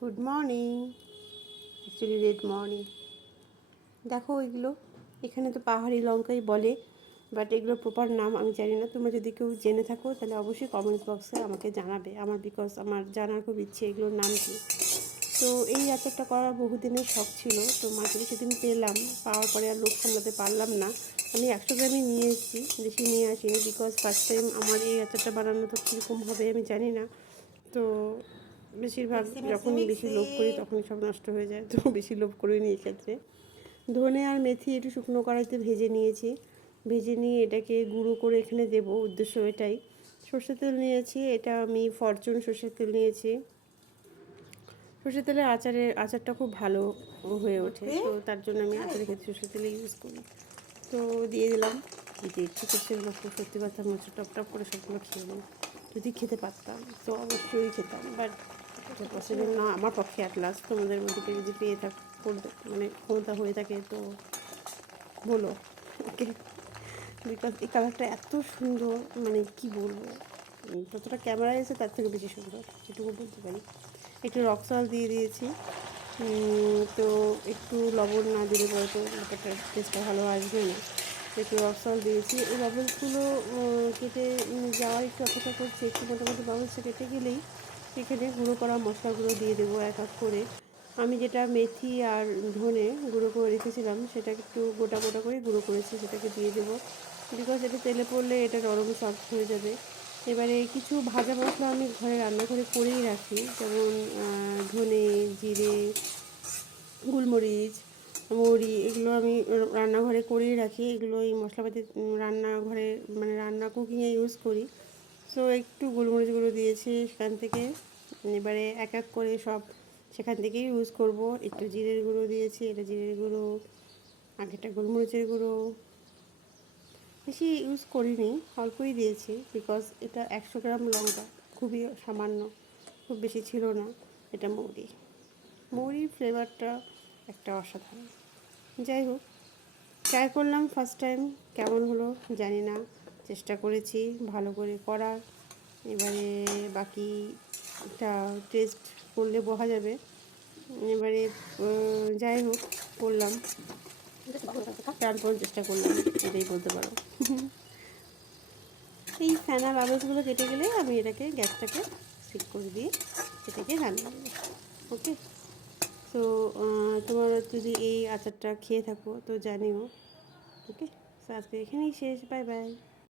Good morning, actually red morning. দেখো এগুলো, এখানে তো পাহাড়ি লঙ্কাই বলে, বাট এগুলোর প্রপার নাম আমি জানি না। তোমরা যদি কেউ জেনে থাকো তাহলে অবশ্যই কমেন্টস বক্সে আমাকে জানাবে। বিকজ আমার জানার খুব ইচ্ছে এগুলোর নাম কী। তো এই আচারটা করার বহুদিনের শখ ছিল, তো মার্কেটে সেদিন পাওয়ার পরে আর লোক সামলাতে পারলাম না। আমি 100 গ্রামই নিয়ে এসেছি, বেশি নিয়ে আসিনি, বিকজ ফার্স্ট টাইম আমার এই আচারটা বানানো তো কীরকম হবে আমি জানি না। তো বেশিরভাগ যখনই বেশি লোভ করি তখনই সব নষ্ট হয়ে যায়, তো বেশি লোভ করিনি এক্ষেত্রে। ধনে আর মেথি একটু শুকনো কড়াইতে ভেজে নিয়েছি, ভেজে নিয়ে এটাকে গুঁড়ো করে এখানে দেবো, উদ্দেশ্য এটাই। সর্ষের তেল নিয়েছি, এটা আমি ফরচুন সর্ষের তেল নিয়েছি। সর্ষের তেলের আচারটা খুব ভালো হয়ে ওঠে, তো তার জন্য আমি আচারের ক্ষেত্রে সর্ষের তেলে ইউজ করি। তো দিয়ে দিলাম, দিতে ইচ্ছে করছে সত্যি কথা মনে টপ টপ করে সবগুলো খেয়ে নিই। যদি খেতে পারতাম তো অবশ্যই খেতাম, বাট এটা পসিবল না আমার পক্ষে। অ্যাট লাস্ট তোমাদের মধ্যে যদি পেয়ে করবে, ক্ষমতা হয়ে থাকে তো বলো, ওকে। বিকজ এই কালারটা এত সুন্দর, কি বলবো, যতটা ক্যামেরায় এসে তার থেকে বেশি সুন্দর, এটুকু বলতে পারি। একটু রক সল্ট দিয়ে দিয়েছি, তো একটু লবণ না দিলে পরে তো ব্যাপারটা টেস্টটা ভালো আসবে না। একটু রক সল্ট দিয়েছি। এই বাবলসগুলো কেটে যাওয়ার একটু অপেক্ষা করছি, একটু মোটামুটি বাবলসটা কেটে গেলেই এখানে গুঁড়ো করা মশলাগুলো দিয়ে দেবো এক এক করে। আমি যেটা মেথি আর ধনে গুঁড়ো করে রেখেছিলাম সেটা একটু গোটা গোটা করে গুঁড়ো করেছি, সেটাকে দিয়ে দেবো। বিকজ এটা তেলে পড়লে এটা নরম সফট হয়ে যাবে। এবারে কিছু ভাজা মশলা আমি ঘরে রান্নাঘরে করেই রাখি, যেমন ধনে, জিরে, গোলমরিচ, মৌরি, এগুলো আমি রান্নাঘরে করেই রাখি। এগুলো এই মশলাপাতি রান্নাঘরে রান্না কুকিংয়ে ইউজ করি। সো একটু গোলমরিচ গুঁড়ো দিয়েছি সেখান থেকে, এবারে এক এক করে সব সেখান থেকেই ইউজ করব। একটু জিরের গুঁড়ো দিয়েছি, এটা জিরের গুঁড়ো, আগেটা গোলমরিচের গুঁড়ো, বেশি ইউজ করিনি, অল্পই দিয়েছি, বিকজ এটা 100 গ্রাম লঙ্কা, খুবই সামান্য, খুব বেশি ছিল না। এটা মৌরির ফ্লেভারটা একটা অসাধারণ। যাই হোক, ট্রাই করলাম ফার্স্ট টাইম, কেমন হলো জানি না, চেষ্টা করেছি ভালো করে করার। এবারে বাকিটা টেস্ট করলে বোঝা যাবে। এবারে যাই হোক, করলাম, প্রাণপণ চেষ্টা করলাম, এটাই বলতে পারো। এই ফেনা বাবলসগুলো কেটে গেলে আমি এটাকে গ্যাসটাকে সিট করে দিয়ে এটাকে রান্না করবো। ওকে, তো তোমরা যদি এই আচারটা খেয়ে থাকো তো জানিও। ওকে, তো আজকে এখানেই শেষ, বাই বাই।